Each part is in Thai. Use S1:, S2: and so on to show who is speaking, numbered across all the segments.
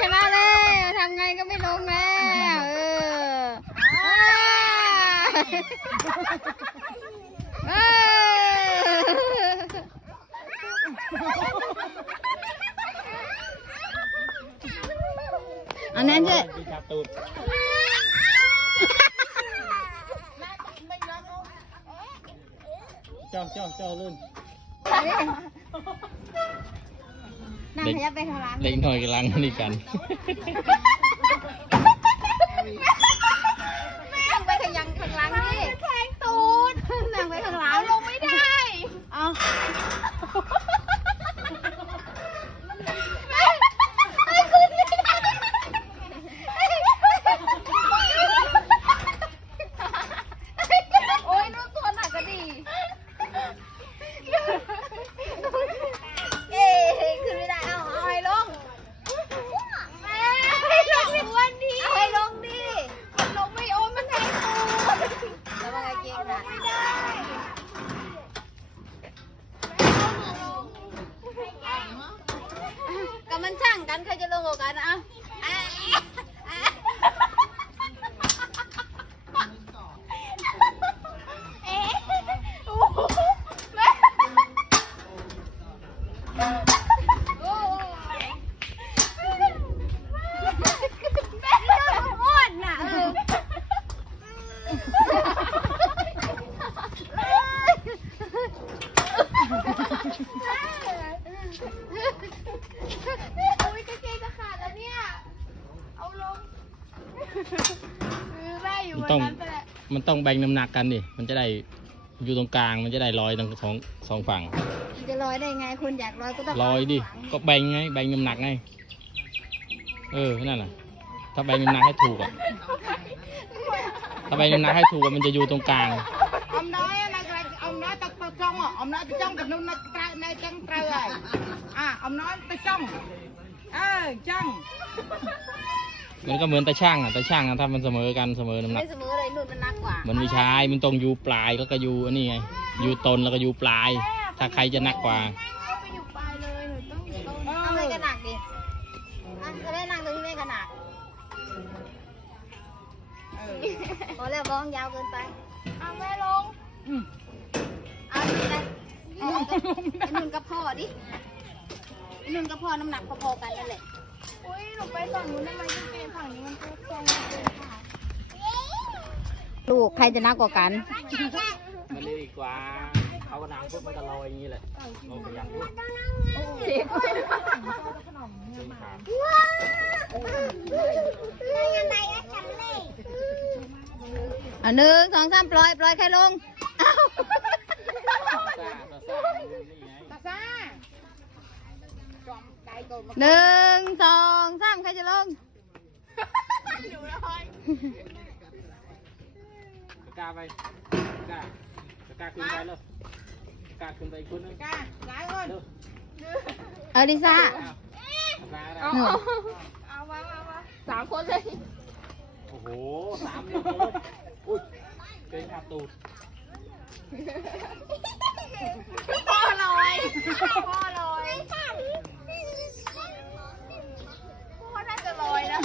S1: ชนะแล้ทำไงก็ไม่ลงแล้เออเออันนั้นเจ๊
S2: จับตูดเจ้าเจ้าเจ้าลุ่น
S1: นั่งขยับไปทางร้าน
S2: เล็กน้อยกำลังนี่กัน
S1: นั่งไปขยังข้างหลังนี่แทงตูดนั่งไปข้างหลังลงไม่ได้เอาโอ้ยนู่นตัวหนักก็ดี เอ๊ขึ้นไม่ได้ เอาเอาให้ลงแม่ให้ลงอ้วนดิเอาให้ลงดิมันลงไม่โอ้ยมันแทงตัวแล้วมันเก่งนะไม่ได้ก็มันช่างกันใครจะลงกว่ากันอะอะอะเอ๊ะโอ้โหแม่ โอุ้ยกางเกงจะขาดแล้วเนี่ย เอาลงแม่อยู่บนนั้นไปแหละ
S2: มันต้องแบ่งน้ำหนักกันดิ มันจะได้ อยู่ตรงกลางมันจะได้ลอยทั้งสองสองฝั่ง
S1: จะลอยได้ไงคนอยากลอยก็ต้อง
S2: ลอยดิก็แบ่งไงแบ่งน้ำหนักไงเออนั่นน่ะ ถ้าแบ่งน้ำหนักให้ถูกอะถ้าแบ่งน้ำหนักให้ถูกอะมันจะอยู่ตรงกลาง
S3: ông nói là là- ông nói tao tao trong à ông nói tao trong thì nó nó tra này trăng trời rồi à ông nói tao trong ơ trong
S2: มันก็เหมือนตาช่างอะตาช่างอะถ้ามันเสมอกันเสมอน้ำหนั
S1: ไม่
S2: ก
S1: เสมอเลยนุ่นมันหนักกว่า
S2: มันไม่ใช่มันต้องอยู่ปลายแล้วก็อยู่อันนี้ไงอยู่ตนแล้วก็อยู่ปลาย ถ้าใครจะหนักกว่า
S1: ไปอยู่ปลายเลยหนูต้องอยู่ตรงนี้เอาไม่กระหนักดิอะจะได้นั่งตรงที่ไม่กระหนัก
S3: ừ.
S1: พอแล้วบ้องยาวเกินไป เอาแม่ลง
S3: Ừ.
S1: เอาดีนะไอ้นุ่นกับพ่อดิไอ้นุ่นกับพ่อน้ำหนักพอๆกันนั่นแหละ
S3: อุ้ยหนูไปฝั่งนู้นทำไมยังเกมฝั่งนี้มันก็แข็งเลยค่ะ
S1: ลูกใครจะนักกว่ากัน
S2: มันเลยดีกว่าเขากระนังปุ๊บมันก็ลอยอย่างนี้แหละเราขยับปุ๊บ
S1: อะหนึ่งสองสามปล่อยปล่อยใครลงเอ้า
S2: ซ่าซ่าซ่านี่ไง
S3: ตาซ่าจอมไก่ตัวมัน
S1: หนึ่งสองสามใครจะลง
S3: อยู่แล้วเฮ้ย
S2: ตะกร้าไปตะกร้าตะกร้าขึ้นไปเลยตะกร้าขึ้นไปอีกคนนึง
S3: กล้าหลายคน
S2: เร็ว
S1: เอลิซ่า
S2: เอาตะกร้าได้
S1: หนู
S3: เอามามามาสามคนเลย
S2: โอ้โหสามเลยเลยอุ้ยเกินขาดตูด
S3: พ่อลอยพ่อลอยพ่อน่าจะลอยนะ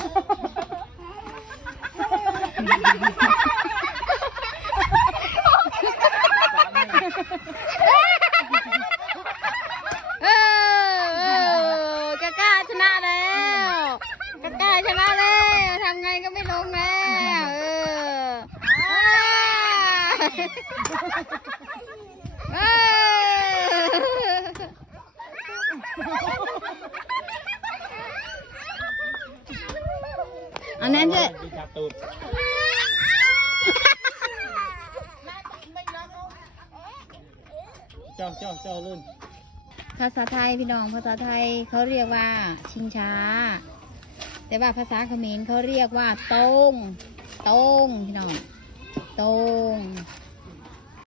S1: เออเออกาก้าชนะแล้วกาก้าชนะแล้วทำ ไงก็ไม่ลงแล้วเออเอออันนั้นจะ
S2: จับตูดเจ้าเจ้าเจ้าลื่น
S1: ภาษาไทยพี่น้องภาษาไทยเขาเรียกว่าชิงช้า แต่ว่าภาษาเขมรเขาเรียกว่าตรงตรงพี่น้องตรง